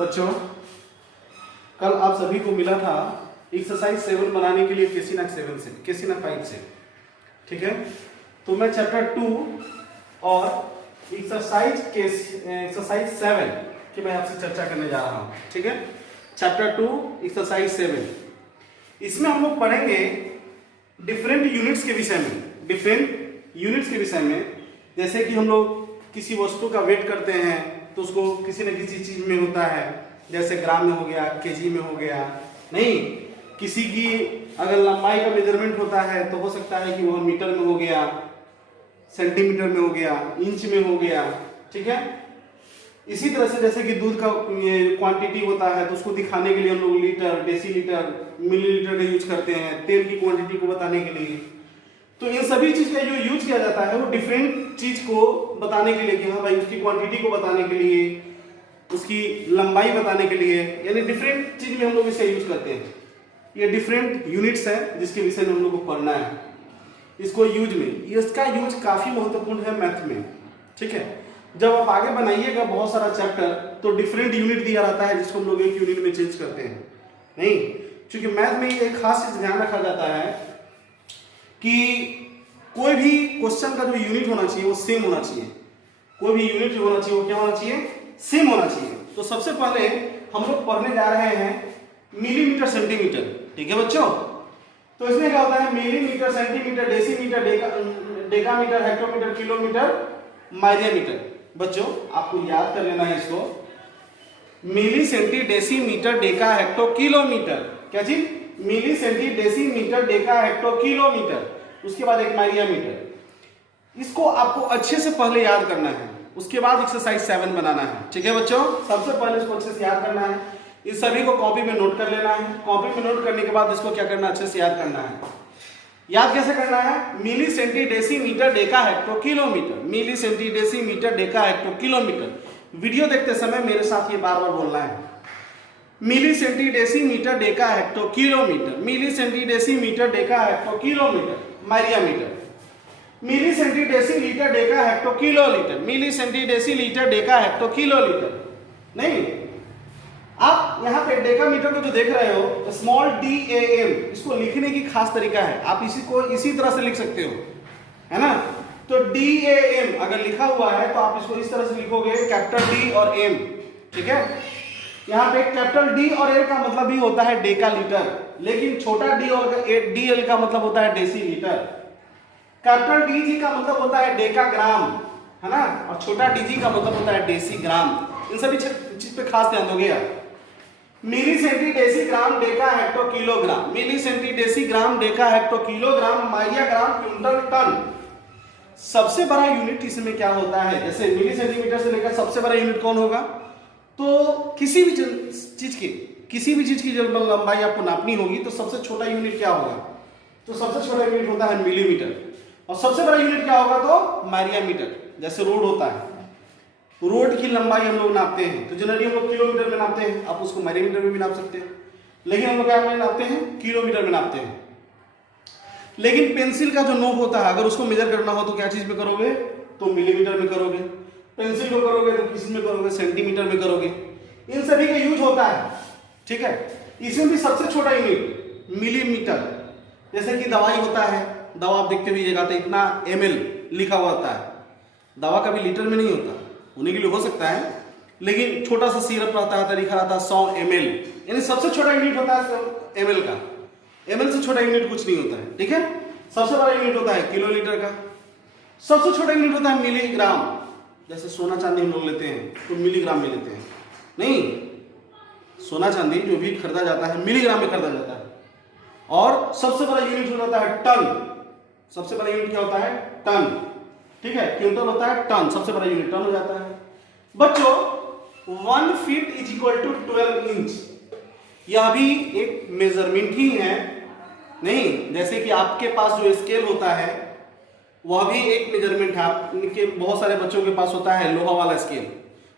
बच्चों, कल आप सभी को मिला था एक्सरसाइज 7 बनाने के लिए केसीना 5 से, ठीक है। तो मैं चैप्टर 2 और एक्सरसाइज 7 की मैं आपसे चर्चा करने जा रहा हूँ, ठीक है। चैप्टर 2 एक्सरसाइज 7, इसमें हम लोग पढ़ेंगे डिफरेंट यूनिट्स के विषय में। जैसे कि हम लोग किसी वस्तु का वेट करते हैं तो उसको किसी न किसी चीज में होता है, जैसे ग्राम में हो गया, केजी में हो गया, नहीं किसी की अगर लंबाई का मेजरमेंट होता है तो हो सकता है कि वह मीटर में हो गया, सेंटीमीटर में हो गया, इंच में हो गया, ठीक है। इसी तरह से जैसे कि दूध का क्वांटिटी होता है तो उसको दिखाने के लिए हम लोग लीटर, डेसीलीटर, मिलीलीटर का यूज करते हैं, तेल की क्वांटिटी को बताने के लिए। तो इन सभी चीज का जो यूज किया जाता है वो डिफरेंट चीज को बताने के लिए कि हाँ भाई उसकी क्वांटिटी को बताने के लिए, उसकी लंबाई बताने के लिए, यानी डिफरेंट चीज में हम लोग इसे यूज करते हैं। ये डिफरेंट यूनिट्स है जिसके विषय में हम लोग को पढ़ना है। इसको यूज में, इसका यूज काफी महत्वपूर्ण है मैथ में, ठीक है। जब आप आगे बनाइएगा बहुत सारा चैप्टर तो डिफरेंट यूनिट दिया रहता है जिसको हम लोग एक यूनिट में चेंज करते हैं, नहीं, क्योंकि मैथ में एक खास चीज ध्यान रखा जाता है कि कोई भी क्वेश्चन का जो यूनिट होना चाहिए वो सेम होना चाहिए। कोई भी यूनिट जो होना चाहिए वो क्या होना चाहिए, सेम होना चाहिए। तो सबसे पहले हम लोग पढ़ने जा रहे हैं मिलीमीटर सेंटीमीटर, ठीक है बच्चों। तो इसमें क्या होता है, millimetre, centimetre, decimetre, decametre, hectometre, kilometre, micrometre. बच्चों आपको याद कर लेना है इसको, milli, centi, decimetre, deca, hecto, kilometre. क्या चीज, milli, centi, decimetre, deca, hecto, kilometre, उसके बाद एक माइक्रोमीटर। इसको आपको अच्छे से पहले याद करना है, उसके बाद एक्सरसाइज 7 बनाना है, ठीक है बच्चों। सबसे पहले इसको अच्छे से याद करना है, इस सभी को कॉपी में नोट कर लेना है। कॉपी में नोट करने के बाद इसको क्या करना है, अच्छे से याद करना है। याद कैसे करना है, milli, centi, decimetre, deca, hecto, kilometre, milli, centi, decimetre, deca, hecto, kilometre. Video देखते समय मेरे साथ ये बार बार बोलना है, milli, centi, decimetre, deca, hecto, kilometre, milli, centi, decimetre, deca, hecto, kilometre, micrometre, milli, centi, decilitre, deca, hecto, kilolitre, milli, centi, decilitre, deca, hecto, kilolitre. नहीं, आप यहाँ पे डेकामीटर को जो देख रहे हो स्मॉल DAM, इसको लिखने की खास तरीका है, आप इसी को इसी तरह से लिख सकते हो, है ना। तो DAM अगर लिखा हुआ है तो आप इसको इस तरह से लिखोगे, कैपिटल D और M, ठीक है। यहाँ पे कैपिटल D और L का मतलब भी होता है डेका लीटर, लेकिन छोटा d और DL का मतलब होता है डेसी लीटर। कैपिटल DG का मतलब होता है डेका ग्राम, है ना, और छोटा DG का मतलब होता है डेसी ग्राम। इन सभी चीज पे खास ध्यान दोगे यार। Milli, centi, deci, gram, deca, hecto, kilogram, milli, centi, deci, gram, deca, hecto, kilogram, microgram, quintal, tonne. सबसे बड़ा यूनिट इसमें क्या होता है, जैसे मिली सेंटीमीटर से लेकर सबसे बड़ा यूनिट कौन होगा, तो किसी भी चीज की जब लंबाई आपको नापनी होगी तो सबसे छोटा यूनिट क्या होगा, तो सबसे छोटा यूनिट होता है मिलीमीटर, और सबसे बड़ा यूनिट क्या होगा तो माइक्रोमीटर। जैसे रोड होता है, रोड की लंबाई हम लोग नापते हैं तो जनरली हम लोग किलोमीटर में नापते हैं, आप उसको माइक्रोमीटर में भी नाप सकते हैं, लेकिन हम लोग क्या में नापते हैं, किलोमीटर में नापते हैं। लेकिन पेंसिल का जो नोक होता है अगर उसको मेजर करना हो तो क्या चीज में करोगे, तो मिलीमीटर में करोगे। पेंसिल को करोगे तो किस में करोगे, सेंटीमीटर में करोगे। इन सभी का यूज होता है, ठीक है। इसमें भी सबसे छोटा यूनिट मिलीमीटर। जैसे कि दवाई होता है, दवा आप देखते हुए तो इतना ml लिखा हुआ होता है, दवा कभी लीटर में नहीं होता, होने के लिए हो सकता है, लेकिन छोटा सा सिरप रहता है, लिखा रहता है 100 ml, यानी सबसे छोटा यूनिट होता है ml का। ml से छोटा यूनिट कुछ नहीं होता है, ठीक है। सबसे बड़ा यूनिट होता है किलोलीटर का। सबसे छोटा यूनिट होता है मिलीग्राम। जैसे सोना चांदी हम लोग लेते हैं तो मिलीग्राम में लेते हैं, नहीं, सोना चांदी जो भी खरीदा जाता है मिलीग्राम में खरीदा जाता है। और सबसे बड़ा यूनिट होता है टन। सबसे बड़ा यूनिट क्या होता है, टन, ठीक है। क्विंटल होता है टन, सबसे बड़ा यूनिट टन हो जाता है। बच्चों 1 feet is equal to 12 inch, यह भी एक मेजरमेंट ही है, नहीं, जैसे कि आपके पास जो स्केल होता है वह भी एक मेजरमेंट है। आपके बहुत सारे बच्चों के पास होता है लोहा वाला स्केल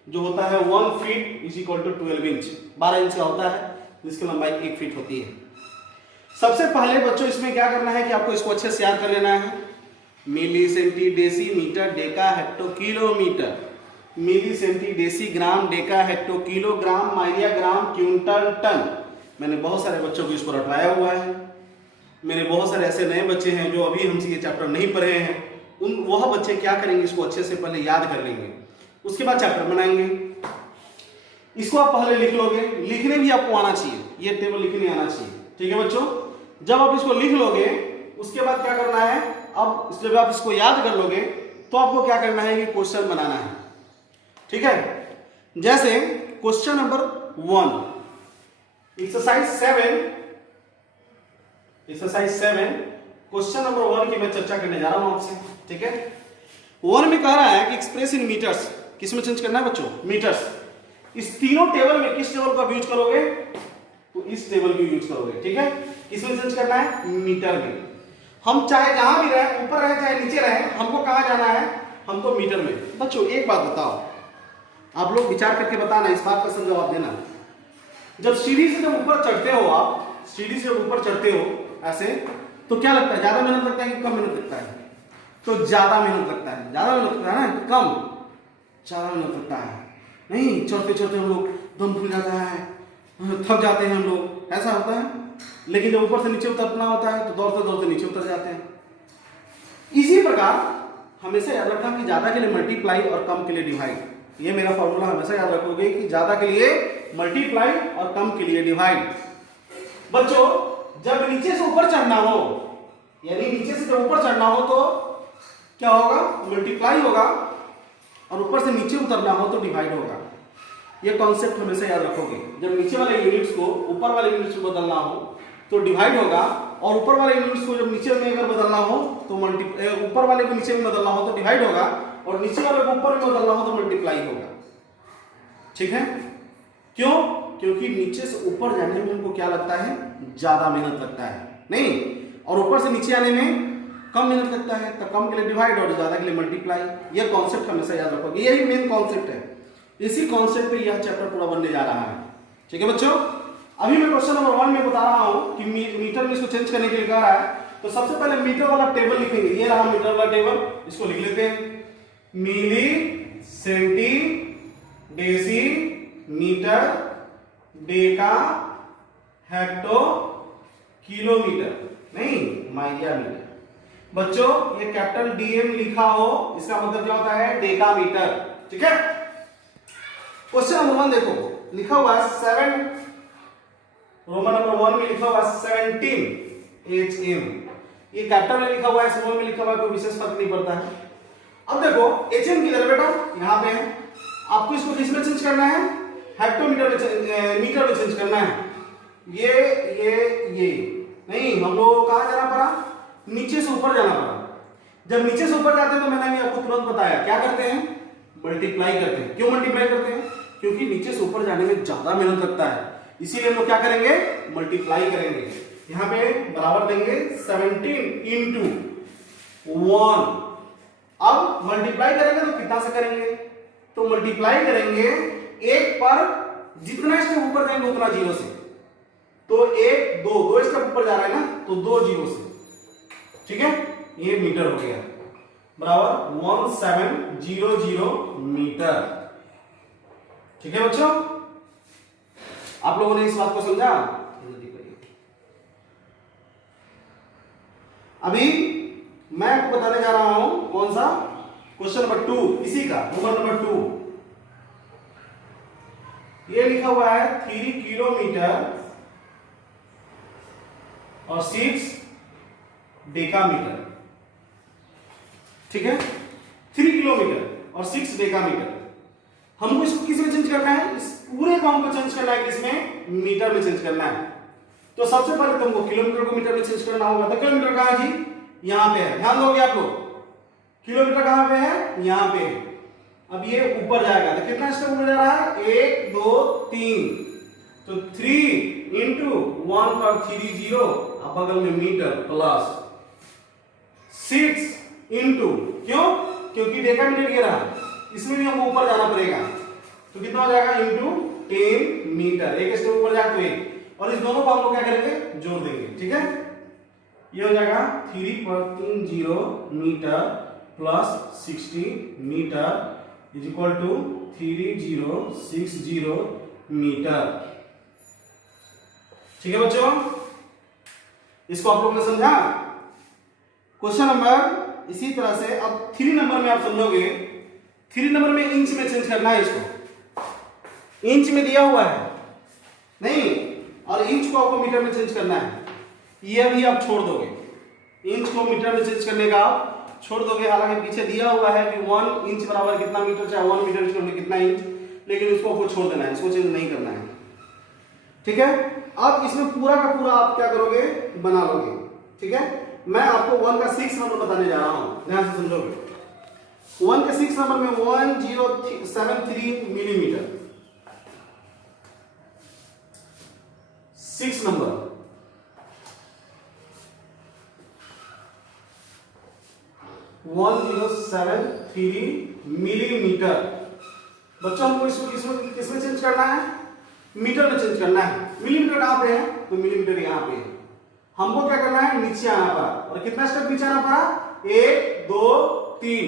जो होता है 1 feet is equal to 12 inch, 12 inch का होता है, जिसकी लंबाई 1 फीट होती है। सबसे पहले बच्चों इसमें क्या करना है कि आपको इसको अच्छे से याद कर लेना है, milli, centi, decimetre, deca, hecto, kilometre. Milli, centi, deci, gram, deca, hecto, kilogram, myria, gram, quintal, ton. मैंने बहुत सारे बच्चों को इसको रटवाया हुआ है। मेरे बहुत सारे ऐसे नए बच्चे हैं जो अभी हमसे ये चैप्टर नहीं पढ़े हैं, वह बच्चे क्या करेंगे, इसको अच्छे से पहले याद कर लेंगे, उसके बाद चैप्टर बनाएंगे। इसको आप पहले लिख लोगे, लिखने भी आपको आना चाहिए, ये टेबल लिखने आना चाहिए, ठीक है बच्चों। जब आप इसको लिख लोगे उसके बाद क्या करना है, अब जब आप इसको याद कर लोगे तो आपको क्या करना है कि क्वेश्चन बनाना है, ठीक है। जैसे question number 1, exercise 7 question number 1 की मैं चर्चा करने जा रहा हूं आपसे, ठीक है। 1 में कह रहा है कि एक्सप्रेस इन मीटर्स, किस में चेंज करना है बच्चों, मीटर्स। इस तीनों टेबल में किस टेबल का यूज करोगे, तो इस टेबल को यूज करोगे, ठीक है। किस में चेंज करना है, मीटर में। हम चाहे जहां भी रहे, ऊपर रहे चाहे नीचे रहे, हमको कहां जाना है, हमको मीटर में। बच्चों एक बात बताओ, आप लोग विचार करके बताना, इस बात का सब जवाब देना। जब सीढ़ी से जब ऊपर चढ़ते हो, आप सीढ़ी से जब ऊपर चढ़ते हो ऐसे, तो क्या लगता है, ज्यादा मेहनत लगता है कि कम मेहनत लगता है, तो ज्यादा मेहनत लगता है, ज्यादा मेहनत लगता है ना, कम, ज्यादा मेहनत लगता है। नहीं, चढ़ते चढ़ते हम लोग दम फूल जाता है, थक जाते हैं हम लोग, ऐसा होता है। लेकिन जब ऊपर से नीचे उतरना होता है तो दौड़ते दौड़ते नीचे उतर जाते हैं। इसी प्रकार हमेशा याद रखना कि ज्यादा के लिए मल्टीप्लाई और कम के लिए डिवाइड, ये मेरा फॉर्मूला हमेशा याद रखोगे कि ज्यादा के लिए मल्टीप्लाई और कम के लिए डिवाइड। बच्चों जब नीचे से ऊपर चढ़ना हो, यानी नीचे से जब ऊपर चढ़ना हो तो क्या होगा, मल्टीप्लाई होगा, और ऊपर से नीचे उतरना हो तो डिवाइड होगा। ये कॉन्सेप्ट हमेशा याद रखोगे। जब नीचे वाले यूनिट्स को ऊपर वाले यूनिट्स में बदलना हो तो डिवाइड होगा, और ऊपर वाले यूनिट्स को जब नीचे में अगर बदलना हो तो ऊपर वाले को नीचे में बदलना हो तो डिवाइड होगा, और नीचे वाले को ऊपर में बदलना हो तो मल्टीप्लाई होगा, ठीक है। क्यों, क्योंकि नीचे से ऊपर जाने में हमको क्या लगता है, ज्यादा मेहनत लगता है, नहीं, और ऊपर से नीचे आने में कम मेहनत लगता है, तो कम के लिए डिवाइड और ज्यादा के लिए मल्टीप्लाई। यह कॉन्सेप्ट हमेशा याद रखोगे, यही मेन कॉन्सेप्ट है। इसी कॉन्सेप्ट पे यह चैप्टर पूरा बनने जा रहा है, ठीक है बच्चों। अभी मैं क्वेश्चन नंबर 1 में बता रहा हूं कि मीटर में इसको चेंज करने के लिए कह रहा है, तो सबसे पहले मीटर वाला टेबल लिखेंगे। ये रहा मीटर वाला टेबल, इसको लिख लेते हैं, milli, centi, deci, metre, deca, hecto, kilometre, नहीं माइलिया मीटर। बच्चों ये कैपिटल डीएम लिखा हो इसका मतलब क्या होता है, डेका मीटर, ठीक है। क्वेश्चन नंबर 1 देखो, लिखा हुआ है 7, रोमन नंबर 1 में लिखा हुआ है 17 HM। ये कैपिटल में लिखा हुआ है, स्मॉल में लिखा हुआ है, कोई विशेष फर्क नहीं पड़ता है। अब देखो HM किधर बेटा, यहां पे है। आपको इसको किस में चेंज करना है, हेक्टोमीटर में, मीटर में चेंज करना है। ये नहीं, हम लोग को कहां जाना पड़ा, नीचे से ऊपर जाना पड़ा। जब नीचे से ऊपर जाते हैं तो मैंने भी आपको तुरंत बताया क्या करते हैं, मल्टीप्लाई करते हैं। क्यों मल्टीप्लाई करते हैं, क्योंकि नीचे से ऊपर जाने में ज्यादा मेहनत लगता है, इसीलिए हम लोग क्या करेंगे, मल्टीप्लाई करेंगे। यहां पे बराबर देंगे 17 इंटू 1। अब मल्टीप्लाई करेंगे तो कितना से करेंगे, तो मल्टीप्लाई करेंगे 1 पर जितना स्टेप ऊपर जाएंगे उतना 0 से, तो 1 2 स्टेप ऊपर जा रहा है ना, तो 2 0 से, ठीक है। ये मीटर हो गया, बराबर 1700 मीटर, ठीक है बच्चों। आप लोगों ने इस बात को समझा। अभी मैं आपको बताने जा रहा हूं कौन सा, क्वेश्चन नंबर 2, इसी का रोमन नंबर 2। ये लिखा हुआ है 3 किलोमीटर और 6 डेकामीटर, ठीक है। 3 किलोमीटर और 6 डेकामीटर। हमको इसको किस में चेंज करना है, इस पूरे को हमको चेंज करना है, किसमें, मीटर में चेंज करना है। तो सबसे पहले तुमको किलोमीटर को मीटर में चेंज करना होगा। तो किलोमीटर कहां है जी, यहां पे है, ध्यान दोगे आप लोग। किलोमीटर कहां पे है, यहां पे है। अब ये ऊपर जाएगा तो कितना स्टेप ऊपर जा रहा है, 1 2 3, तो 3 इंटू 1 पर 3 0, अब बगल में मीटर प्लस 6 इंटू, क्यों, क्योंकि डेकामीटर ये रहा, इसमें भी हमको ऊपर जाना पड़ेगा, तो कितना हो जाएगा, इंटू 10 मीटर। एक स्टेप ऊपर जाए तो 1, और इस दोनों को हम लोग क्या करेंगे, जोड़ देंगे, ठीक है। ये हो जाएगा 3 पर 3 0 metre plus 60 metre is equal to 3060 metre. ठीक है बच्चों, इसको आप लोगों ने समझा। क्वेश्चन नंबर इसी तरह से अब 3 नंबर में आप समझोगे। 3 नंबर में इंच में चेंज करना है, इसको इंच में दिया हुआ है नहीं, और इंच को आपको मीटर में चेंज करना है। ये भी आप छोड़ दोगे, इंच को मीटर में चेंज करने का आप छोड़ दोगे। हालांकि पीछे दिया हुआ है कि 1 इंच बराबर कितना मीटर, चाहे 1 मीटर कितना इंच, लेकिन इसको आपको छोड़ देना है, इसको चेंज नहीं करना है। ठीक है, अब इसमें पूरा का पूरा आप क्या करोगे, बना लोगे। ठीक है, मैं आपको 1 का 6 नंबर बताने जा रहा हूं, ध्यान से समझोगे। 1 के 6 नंबर में 1073 मिलीमीटर, 6 नंबर 1073 मिलीमीटर। बच्चों हमको इसको किसमें चेंज करना है, मीटर में चेंज करना है। मिलीमीटर कहां पे है, तो मिलीमीटर यहां पे है। हमको क्या करना है, नीचे आना पड़ा, और कितना स्टेप नीचे आना पड़ा, 1 2 3।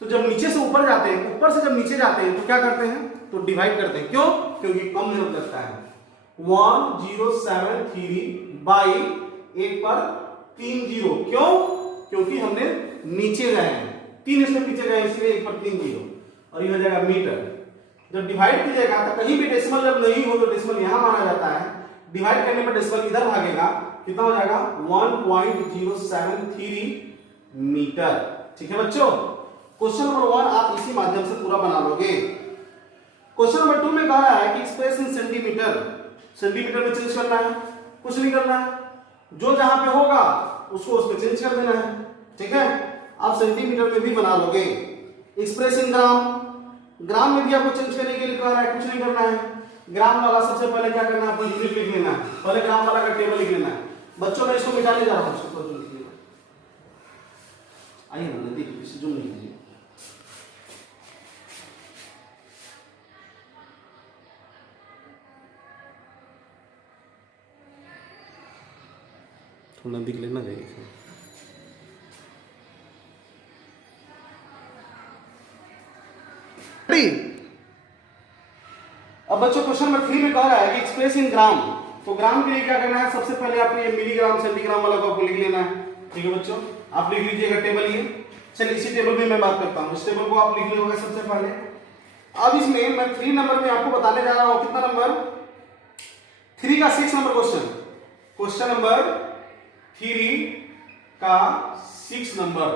तो जब नीचे से ऊपर जाते हैं, ऊपर से जब नीचे जाते हैं तो क्या करते हैं, तो डिवाइड करते हैं। क्यों, क्योंकि कम मेहनत लगता है। 1073 बाई 1 पर 3 जीरो, क्यों, क्योंकि हमने नीचे गए हैं, 3 स्टेप नीचे गए, इसलिए 1 पर 3 जीरो, और ये हो जाएगा मीटर। जब डिवाइड कीजिएगा तो कहीं भी डेसिमल जब नहीं हो तो डेसिमल यहां माना जाता है, डिवाइड करने पर डेसिमल इधर भागेगा, कितना हो जाएगा 1.073 मीटर। ठीक है बच्चों, क्वेश्चन नंबर 1 आप इसी माध्यम से पूरा बना लोगे। क्वेश्चन नंबर 2 में कह रहा है कि एक्सप्रेस इन सेंटीमीटर, सेंटीमीटर में चेंज करना है, कुछ नहीं करना है, जो जहां पे होगा उसको उसमें चेंज कर देना है। ठीक है, आप सेंटीमीटर में भी बना लोगे। एक्सप्रेस इन ग्राम, ग्राम में भी आपको चेंज करने के लिए कह रहा है, कुछ नहीं करना है। ग्राम वाला सबसे पहले क्या करना है, आपको यूनिट लिख लेना है, पहले ग्राम वाला का टेबल लिख लेना है। बच्चों मैं इसको मिटाने जा रहा हूं, इसको लिख लीजिए। आइए ना देखिए, इसे जूम कीजिए। थोड़ा दिख लेना चाहिए। अब बच्चों क्वेश्चन नंबर 3 में कह रहा है कि एक्सप्रेस इन ग्राम, तो ग्राम के लिए क्या करना है, सबसे पहले आपको ये मिलीग्राम सेंटीग्राम वाला को आपको लिख लेना है। ठीक है बच्चों, आप लिख लीजिएगा टेबल ये। चलिए इसी टेबल में मैं बात करता हूं, इस टेबल को आप लिख लोगे सबसे पहले। अब इसमें मैं 3 नंबर में आपको बताने जा रहा हूं, कितना नंबर, 3 का 6 नंबर क्वेश्चन, क्वेश्चन नंबर 3 का 6 नंबर।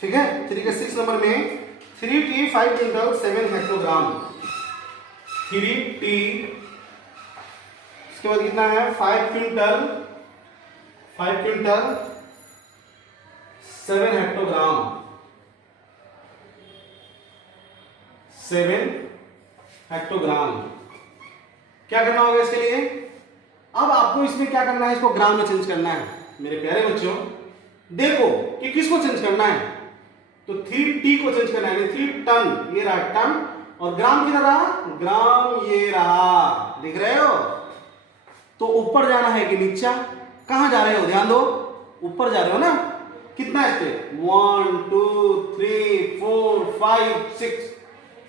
ठीक है, 3 का 6 नंबर में 3T 5 क्विंटल 7 हेक्टोग्राम, 3T, इसके बाद कितना है 5 क्विंटल 7 हेक्टोग्राम, 7 हेक्टोग्राम। क्या करना होगा इसके लिए, अब आपको इसमें क्या करना है, इसको ग्राम में चेंज करना है। मेरे प्यारे बच्चों देखो कि किसको चेंज करना है, तो 3T को चेंज करना है, 3 टन, ये रहा टन, और ग्राम किधर रहा, ग्राम ये रहा, दिख रहे हो। तो ऊपर जाना है कि नीचे, कहां जा रहे हो, ध्यान दो, ऊपर जा रहे हो ना। कितना स्टेप, 1 2 3 4 5 6,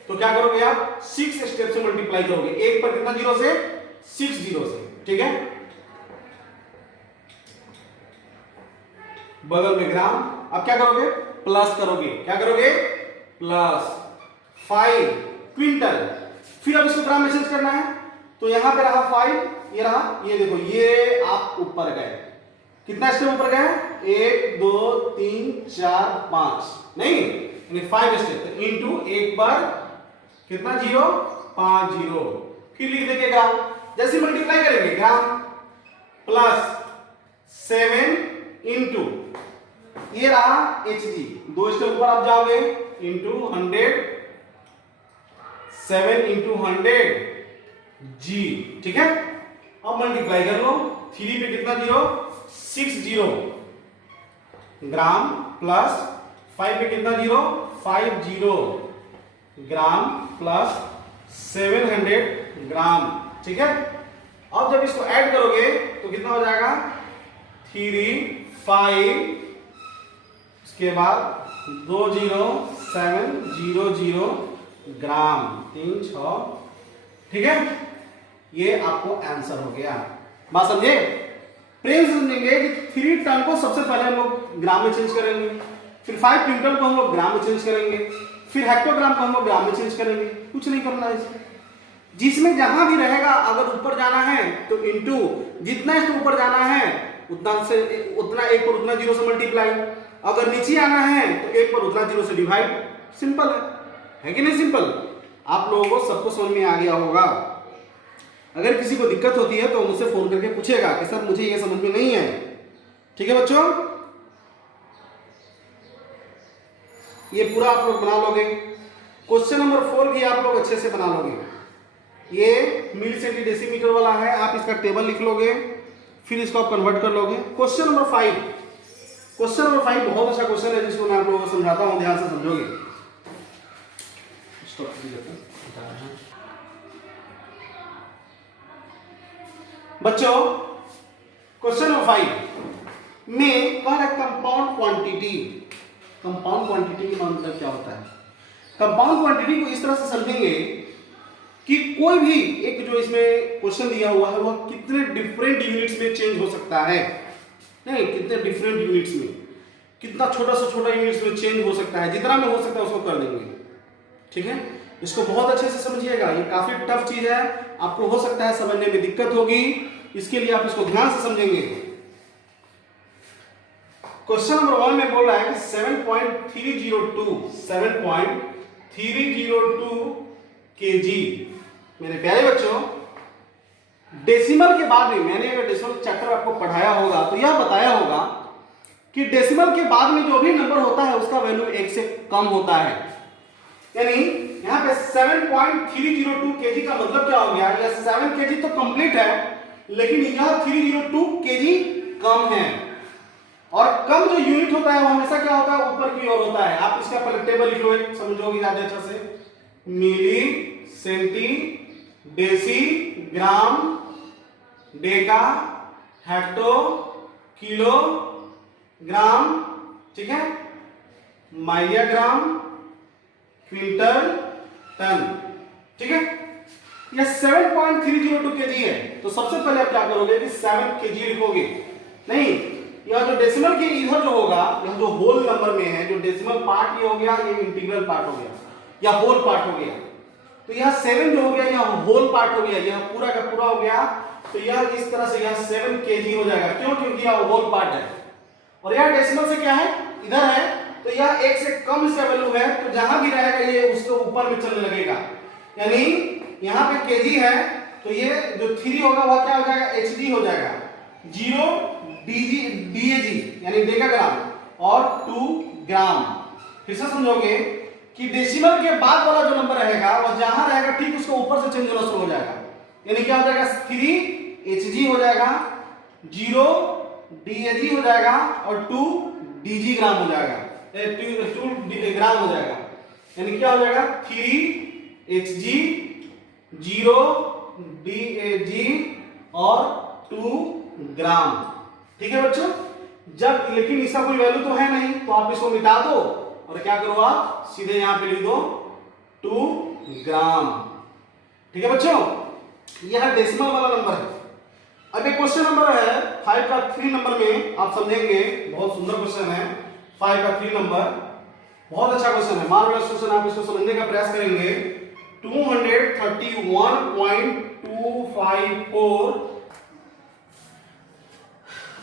तो क्या करोगे आप, 6 स्टेप से मल्टीप्लाई करोगे, 1 पर कितना जीरो से, 6 जीरो से। ठीक है, बगल में ग्राम, अब क्या करोगे, प्लस करोगे, क्या करोगे, प्लस 5 क्विंटल, फिर अब इसको ग्राम में चेंज करना है, तो यहां पे रहा 5, ये रहा, ये देखो, ये आप ऊपर गए, कितना स्टेप ऊपर गए, 1 2 3 4 5, नहीं यानी 5 स्टेप, तो इनटू 1 पर कितना जीरो, 5 जीरो, फिर लिख देंगे ग्राम। जैसे मल्टीप्लाई करेंगे, ग्राम प्लस 7 इंटू ये रहा Hg, 2 स्टेप ऊपर आप जाओगे, इंटू 100, 7 इंटू 100 G। ठीक है, अब मल्टीप्लाई कर लो, 3 पे कितना जीरो, 6 जीरो, ग्राम प्लस 5 पे कितना जीरो, 5 जीरो, ग्राम प्लस 700 ग्राम। ठीक है, अब जब इसको ऐड करोगे तो कितना हो जाएगा, 3 5, इसके बाद 2 0 700 ग्राम, 3 6, ठीक है। ये आपको आंसर हो गया। बात समझे? प्रेम से समझेंगे कि 3 टन को सबसे पहले हम लोग ग्राम में चेंज करेंगे, फिर 5 क्विंटल को हम लोग ग्राम में चेंज करेंगे, फिर हेक्टोग्राम को हम लोग ग्राम में चेंज करेंगे। कुछ नहीं करना है इसमें, जिसमें जहां भी रहेगा अगर ऊपर जाना है तो इनटू जितना इसको ऊपर जाना है उतना से उतना, एक पर उतना जीरो से मल्टीप्लाई, अगर नीचे आना है तो एक पर उतना जीरो से डिवाइड। सिंपल है कि नहीं? सिंपल। आप लोगों को सबको समझ में आ गया होगा। अगर किसी को दिक्कत होती है तो मुझसे फोन करके पूछेगा कि सर मुझे ये समझ में नहीं है। ठीक है बच्चों, ये पूरा आप लोग बना लोगे। क्वेश्चन नंबर 4 भी आप लोग अच्छे से बना लोगे। ये मिली सेंटी डेसीमीटर वाला है, आप इसका टेबल लिख लोगे, फिर इसको आप कन्वर्ट कर लोगे। क्वेश्चन नंबर 5, क्वेश्चन नंबर 5 बहुत अच्छा क्वेश्चन है जिसको मैं आप लोगों को समझाता हूं, ध्यान से समझोगे। बच्चों क्वेश्चन नंबर 5 में कहा है कंपाउंड क्वांटिटी। कंपाउंड क्वांटिटी का मतलब क्या होता है? कंपाउंड क्वांटिटी को इस तरह से समझेंगे कि कोई भी एक जो इसमें क्वेश्चन दिया हुआ है वह कितने डिफरेंट यूनिट्स में चेंज हो सकता है, नहीं कितने डिफरेंट यूनिट्स में, कितना छोटा से छोटा यूनिट्स में चेंज हो सकता है, जितना में हो सकता है उसको कर देंगे। ठीक है, इसको बहुत अच्छे से समझिएगा, ये काफी टफ चीज है, आपको हो सकता है समझने में दिक्कत होगी, इसके लिए आप इसको ध्यान से समझेंगे। क्वेश्चन नंबर 1 में बोल रहा है कि 7.302 केजी। मेरे प्यारे बच्चों, डेसिमल के बाद में मैंने अगर डेसिमल चैप्टर आपको पढ़ाया होगा तो यह बताया होगा कि डेसिमल के बाद में जो भी नंबर होता है उसका वैल्यू 1 से कम होता है। यानी यहाँ पे 7.302 केजी का मतलब क्या हो गया? यह 7 केजी तो कंप्लीट है, लेकिन यह 302 केजी कम है। और कम जो यूनिट होता है वो हमेशा क्या होता है? ऊपर की ओर होता है। आप इसका पहले टेबल लिख लो, समझोगे ज्यादा अच्छा से। मिली, centi, deci, gram, deca, hecto, kilo, ग्राम, ठीक है, माइक्रोग्राम, क्विंटल, टन, ठीक है। यह 7.302 केजी है, तो सबसे पहले आप क्या करोगे कि 7 केजी लिखोगे। नहीं, यह जो डेसिमल के इधर जो होगा, यह जो होल नंबर में है, जो डेसिमल पार्ट ये हो गया, ये इंटीग्रल पार्ट हो गया या होल पार्ट हो गया, तो यह 7 जो हो गया यह होल पार्ट हो गया, यह पूरा का पूरा हो गया, तो यह इस तरह से यह 7 केजी हो जाएगा। क्यों? क्योंकि यह होल पार्ट है और यह डेसिमल से क्या है? इधर है, तो यह 1 से कम इसका वैल्यू है, तो जहां भी रहेगा ये उसके ऊपर में चलने लगेगा। यानी यहां पे केजी है तो ये जो 3 होगा वह क्या हो जाएगा? एचडी हो जाएगा। 0 डीएजी यानी डेकाग्राम और 2 ग्राम। फिर से समझोगे कि डेसिमल के बाद वाला जो नंबर रहेगा वह जहां रहेगा ठीक उसको ऊपर से चेंज होना शुरू हो जाएगा। यानी क्या हो जाएगा? 3 एचजी हो जाएगा, 0 डीएजी हो जाएगा और 2 डीजी ग्राम हो जाएगा, 2 ग्राम हो जाएगा। यानी क्या हो जाएगा? 3 एचजी, 0 डीएजी और 2 ग्राम। ठीक है बच्चों, जब लेकिन इसका कोई वैल्यू तो है नहीं, तो आप इसको मिटा दो और क्या करो? आप सीधे यहां पे लिख दो 2 ग्राम। ठीक है बच्चों, यह डेसिमल वाला नंबर है। अब एक क्वेश्चन नंबर है 5 का 3 नंबर में, आप समझेंगे, बहुत सुंदर क्वेश्चन है। 5 का 3 नंबर बहुत अच्छा क्वेश्चन है, मार्वलस क्वेश्चन। आप इसको समझने का प्रयास करेंगे। 231.254।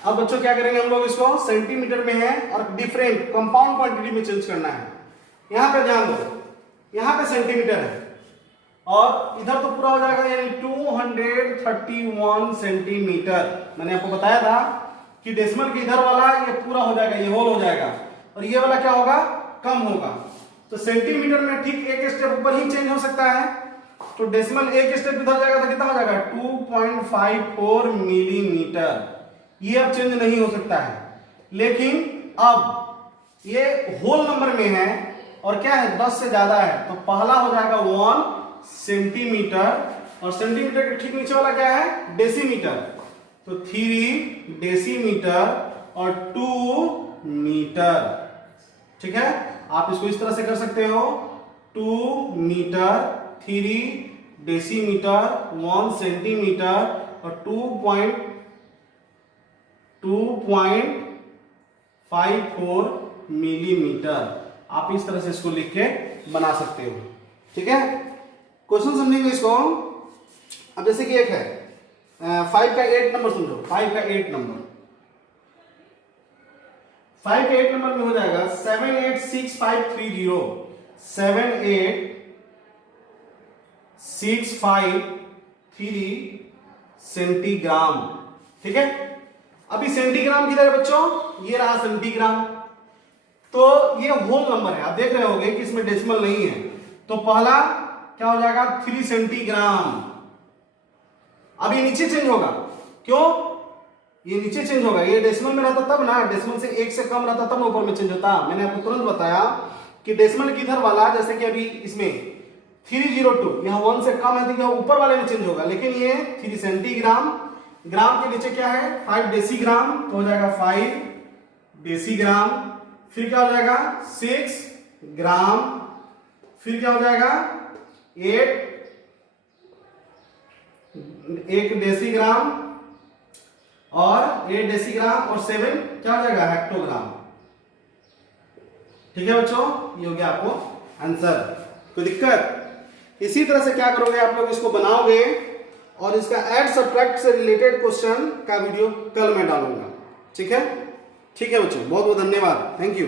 अब बच्चों क्या करेंगे हम लोग? इसको सेंटीमीटर में है और डिफरेंट कंपाउंड क्वांटिटी में चेंज करना है। यहां पे ध्यान दो, यहां पे सेंटीमीटर है और इधर तो पूरा हो जाएगा, यानी 231 सेंटीमीटर। मैंने आपको बताया था कि डेसिमल के इधर वाला ये पूरा हो जाएगा, ये होल हो जाएगा, और ये वाला क्या होगा? कम होगा। तो सेंटीमीटर में ठीक एक स्टेप ऊपर ही चेंज हो सकता है, तो डेसिमल एक स्टेप इधर जाएगा तो कितना हो जाएगा? 2.54 मिलीमीटर। ये अब चेंज नहीं हो सकता है। लेकिन अब ये होल नंबर में है और क्या है? 10 से ज्यादा है, तो पहला हो जाएगा 1 सेंटीमीटर, और सेंटीमीटर के ठीक नीचे वाला क्या है? डेसीमीटर। तो 3 डेसीमीटर और 2 मीटर। ठीक है, आप इसको इस तरह से कर सकते हो 2 मीटर 3 डेसीमीटर 1 सेंटीमीटर और 2.54 मिलीमीटर। आप इस तरह से इसको लिख के बना सकते हो। ठीक है, क्वेश्चन समझेंगे इसको। अब जैसे कि एक है 5 का 8 नंबर समझो। 5 का 8 नंबर 5 का 8 नंबर में हो जाएगा 786530 786530 सेंटीग्राम। ठीक है, अभी सेंटीग्राम किधर है बच्चों? ये रहा सेंटीग्राम। तो ये होल नंबर है, आप देख रहे होंगे कि इसमें डेसिमल नहीं है। तो पहला क्या हो जाएगा 3 सेंटीग्राम। अब ये नीचे चेंज होगा, क्यों? ये नीचे चेंज होगा, ये डेसिमल में रहता तब ना, डेसिमल से 1 से कम रहता तब ऊपर में चेंज होता। मैंने आपको तुरंत बताया कि डेसिमल किधर वाला, जैसे कि अभी इसमें 302 यहां 1 से कम है तो यह ऊपर वाले में चेंज होगा, लेकिन ये 3 सेंटीग्राम, ग्राम के नीचे क्या है 5 डेसीग्राम, तो हो जाएगा 5 डेसीग्राम। फिर क्या हो जाएगा 6 ग्राम, फिर क्या हो जाएगा 1 डेसीग्राम और 8 डेसीग्राम और 7 क्या हो जाएगा हेक्टोग्राम। ठीक है बच्चों, ये हो गया आपको आंसर। कोई दिक्कत? इसी तरह से क्या करोगे आप लोग, इसको बनाओगे और इसका ऐड सब्ट्रैक्ट से रिलेटेड क्वेश्चन का वीडियो कल मैं डालूंगा। ठीक है, ठीक है बच्चों, बहुत बहुत धन्यवाद, थैंक यू।